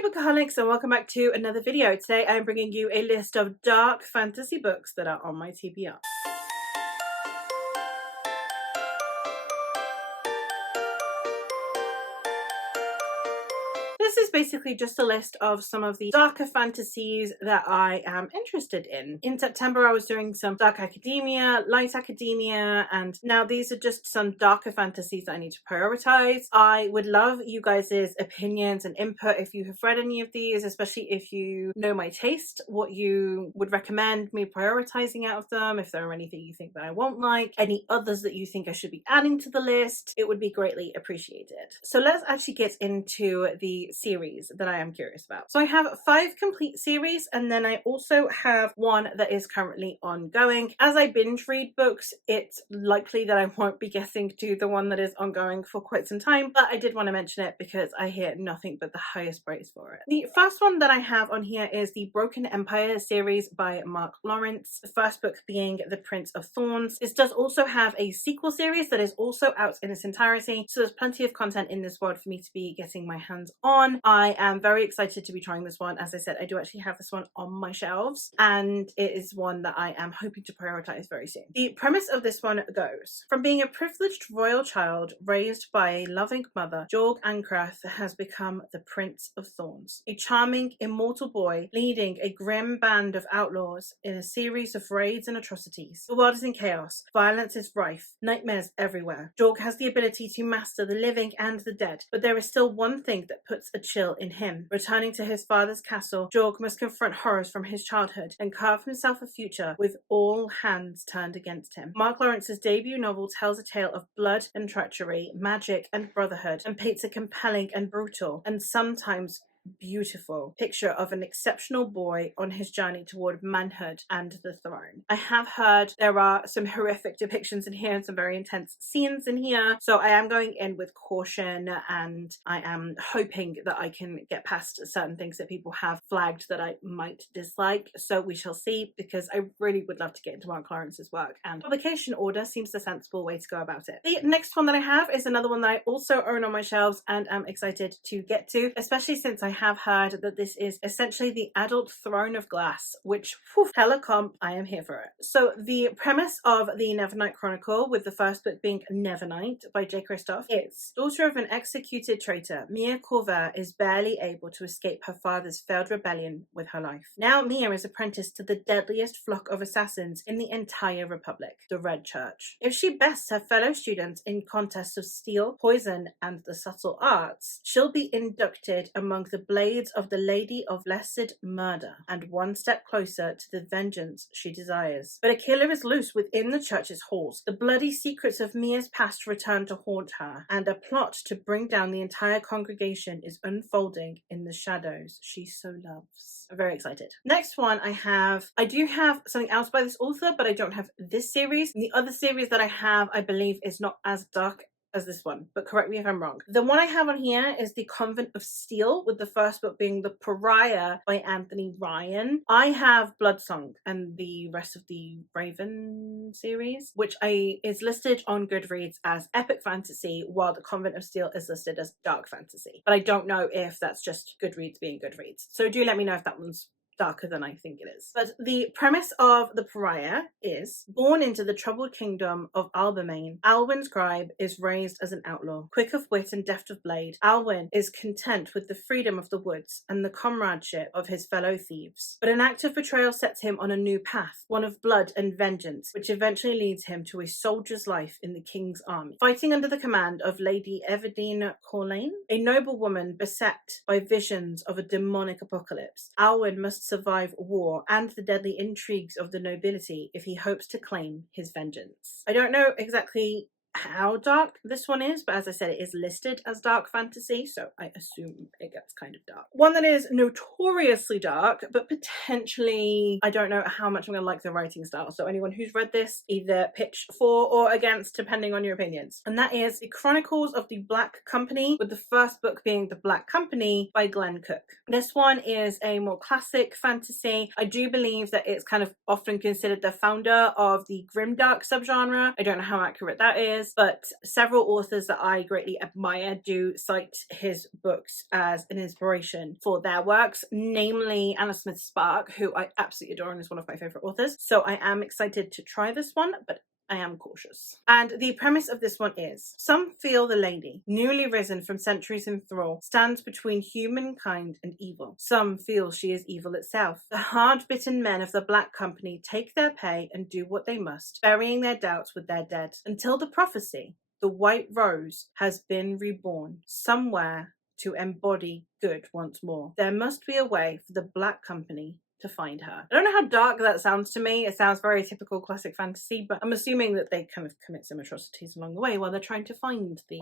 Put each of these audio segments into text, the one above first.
Hey Bookaholics, and welcome back to another video. Today I'm bringing you a list of dark fantasy books that are on my TBR. This is basically just a list of some of the darker fantasies that I am interested in. In September I was doing some dark academia, light academia, and now these are just some darker fantasies that I need to prioritize. I would love you guys' opinions and input if you have read any of these, especially if you know my taste, what you would recommend me prioritizing out of them, if there are anything you think that I won't like, any others that you think I should be adding to the list. It would be greatly appreciated. So let's actually get into the series that I am curious about. So I have 5 complete series, and then I also have one that is currently ongoing. As I binge read books, it's likely that I won't be getting to the one that is ongoing for quite some time, but I did want to mention it because I hear nothing but the highest praise for it. The first one that I have on here is the Broken Empire series by Mark Lawrence, the first book being The Prince of Thorns. This does also have a sequel series that is also out in its entirety, so there's plenty of content in this world for me to be getting my hands on. I am very excited to be trying this one. As I said, I do actually have this one on my shelves, and it is one that I am hoping to prioritize very soon. The premise of this one goes: from being a privileged royal child raised by a loving mother, Jorg Ankrath has become the Prince of Thorns, a charming, immortal boy leading a grim band of outlaws in a series of raids and atrocities. The world is in chaos, violence is rife, nightmares everywhere. Jorg has the ability to master the living and the dead, but there is still one thing that puts a chill in him. Returning to his father's castle, Jorg must confront horrors from his childhood and carve himself a future with all hands turned against him. Mark Lawrence's debut novel tells a tale of blood and treachery, magic and brotherhood, and paints a compelling and brutal, and sometimes beautiful picture of an exceptional boy on his journey toward manhood and the throne. I have heard there are some horrific depictions in here and some very intense scenes in here, so I am going in with caution, and I am hoping that I can get past certain things that people have flagged that I might dislike. So we shall see, because I really would love to get into Mark Lawrence's work, and publication order seems the sensible way to go about it. The next one that I have is another one that I also own on my shelves and am excited to get to, especially since I have heard that this is essentially the adult Throne of Glass, which, whew, hella comp, I am here for it. So the premise of the Nevernight Chronicle, with the first book being Nevernight by J. Kristoff, is: daughter of an executed traitor, Mia Corvair is barely able to escape her father's failed rebellion with her life. Now Mia is apprenticed to the deadliest flock of assassins in the entire Republic, the Red Church. If she bests her fellow students in contests of steel, poison, and the subtle arts, she'll be inducted among the blades of the Lady of Blessed Murder, and one step closer to the vengeance she desires. But a killer is loose within the church's halls. The bloody secrets of Mia's past return to haunt her, and a plot to bring down the entire congregation is unfolding in the shadows she so loves. I'm very excited. Next one I do have something else by this author, but I don't have this series. And the other series that I have, I believe, is not as dark as this one, but correct me if I'm wrong. The one I have on here is The Convent of Steel, with the first book being The Pariah by Anthony Ryan. I have Bloodsong and the rest of the Raven series, which is listed on Goodreads as epic fantasy, while The Convent of Steel is listed as dark fantasy. But I don't know if that's just Goodreads being Goodreads. So do let me know if that one's darker than I think it is. But the premise of The Pariah is: born into the troubled kingdom of Albermain, Alwyn Scribe is raised as an outlaw. Quick of wit and deft of blade, Alwyn is content with the freedom of the woods and the comradeship of his fellow thieves. But an act of betrayal sets him on a new path, one of blood and vengeance, which eventually leads him to a soldier's life in the king's army. Fighting under the command of Lady Everdeen Corlane, a noble woman beset by visions of a demonic apocalypse, Alwyn must survive war and the deadly intrigues of the nobility if he hopes to claim his vengeance. I don't know exactly how dark this one is, but as I said, it is listed as dark fantasy, so I assume it gets kind of dark. One that is notoriously dark, but potentially, I don't know how much I'm going to like the writing style, so anyone who's read this, either pitch for or against, depending on your opinions. And that is The Chronicles of the Black Company, with the first book being The Black Company by Glenn Cook. This one is a more classic fantasy. I do believe that it's kind of often considered the founder of the grimdark subgenre. I don't know how accurate that is. authors, but several authors that I greatly admire do cite his books as an inspiration for their works, namely Anna Smith Spark, who I absolutely adore and is one of my favorite authors. So I am excited to try this one, but I am cautious. And the premise of this one is, some feel the lady, newly risen from centuries in thrall, stands between humankind and evil. Some feel she is evil itself. The hard-bitten men of the Black Company take their pay and do what they must, burying their doubts with their dead, until the prophecy, the White Rose, has been reborn somewhere to embody good once more. There must be a way for the Black Company to find her. I don't know how dark that sounds to me. It sounds very typical classic fantasy, but I'm assuming that they kind of commit some atrocities along the way while they're trying to find the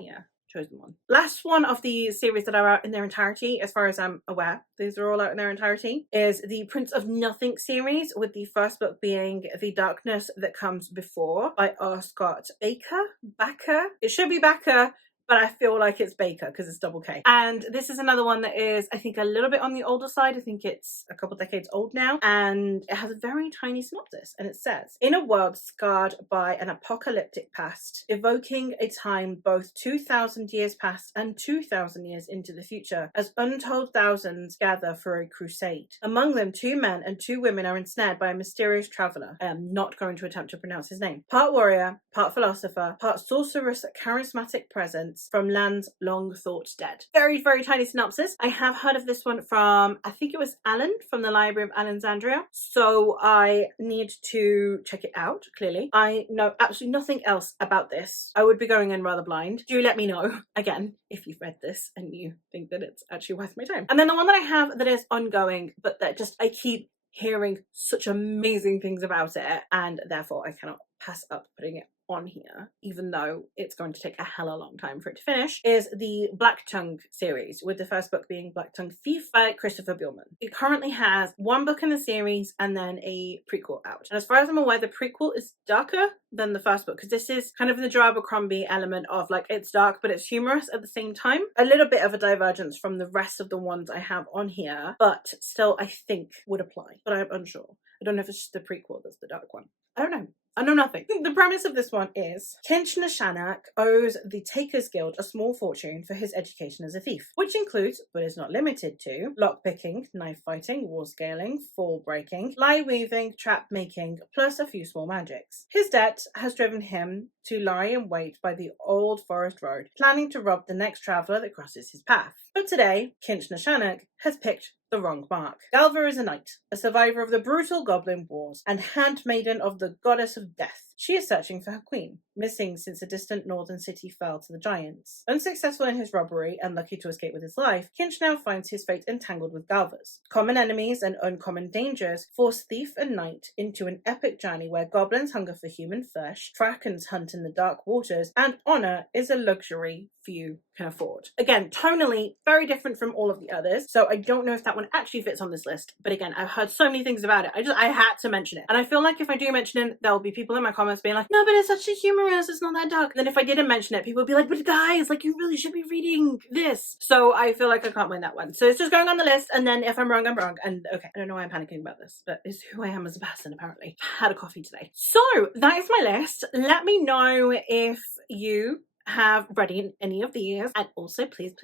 chosen one. Last one of the series that are out in their entirety, as far as I'm aware, these are all out in their entirety, is the Prince of Nothing series, with the first book being The Darkness That Comes Before by R. Scott Bakker. It should be Bakker, but I feel like it's Baker because it's double K. And this is another one that is, I think, a little bit on the older side. I think it's a couple decades old now. And it has a very tiny synopsis. And it says, in a world scarred by an apocalyptic past, evoking a time both 2,000 years past and 2,000 years into the future, as untold thousands gather for a crusade. Among them, 2 men and 2 women are ensnared by a mysterious traveller. I am not going to attempt to pronounce his name. Part warrior, part philosopher, part sorcerous charismatic presence, from lands long thought dead. Very, very tiny synopsis. I have heard of this one from, I think it was Alan from the Library of Alexandria. So I need to check it out, clearly. I know absolutely nothing else about this. I would be going in rather blind. Do let me know, again, if you've read this and you think that it's actually worth my time. And then the one that I have that is ongoing, but that just, I keep hearing such amazing things about it, and therefore I cannot pass up putting it on here, even though it's going to take a hella long time for it to finish, is the Black Tongue series, with the first book being Black Tongue Thief by Christopher Buehlman. It currently has 1 book in the series and then a prequel out. And as far as I'm aware, the prequel is darker than the first book, because this is kind of the Joe Abercrombie element of, like, it's dark but it's humorous at the same time. A little bit of a divergence from the rest of the ones I have on here, but still I think would apply, but I'm unsure. I don't know if it's just the prequel that's the dark one. I don't know. I know nothing. The premise of this one is, Kinch Nashanach owes the Takers Guild a small fortune for his education as a thief, which includes, but is not limited to, lockpicking, knife fighting, wall scaling, fall breaking, lie weaving, trap making, plus a few small magics. His debt has driven him to lie in wait by the old forest road, planning to rob the next traveller that crosses his path. But today, Kinch Nashanach has picked the wrong mark. Galva is a knight, a survivor of the brutal goblin wars, and handmaiden of the goddess of death. She is searching for her queen, missing since a distant northern city fell to the giants. Unsuccessful in his robbery and lucky to escape with his life, Kinch now finds his fate entangled with Galva's. Common enemies and uncommon dangers force thief and knight into an epic journey where goblins hunger for human flesh, krakens hunt in the dark waters, and honour is a luxury few can afford. Again, tonally, very different from all of the others, so I don't know if that one actually fits on this list, but again, I've heard so many things about it, I had to mention it. And I feel like if I do mention it, there'll be people in my comments being like, no, but it's actually humorous, it's not that dark. And then if I didn't mention it, people would be like, but guys, like, you really should be reading this. So I feel like I can't win that one. So it's just going on the list, and then if I'm wrong, I'm wrong. And okay, I don't know why I'm panicking about this, but it's who I am as a person, apparently. I had a coffee today. So that is my list. Let me know if you have read any of these, and also please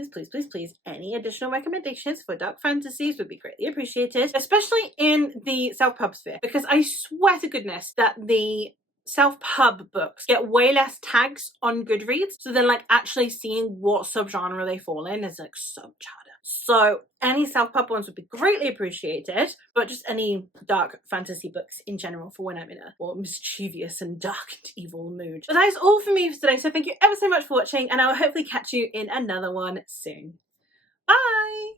any additional recommendations for dark fantasies would be greatly appreciated, especially in the self-pub sphere, because I swear to goodness that the self-pub books get way less tags on Goodreads, so then like actually seeing what subgenre they fall in is like so much harder. So any self-pub ones would be greatly appreciated, but just any dark fantasy books in general for when I'm in a more mischievous and dark and evil mood. But that is all for me for today, so thank you ever so much for watching, and I will hopefully catch you in another one soon. Bye!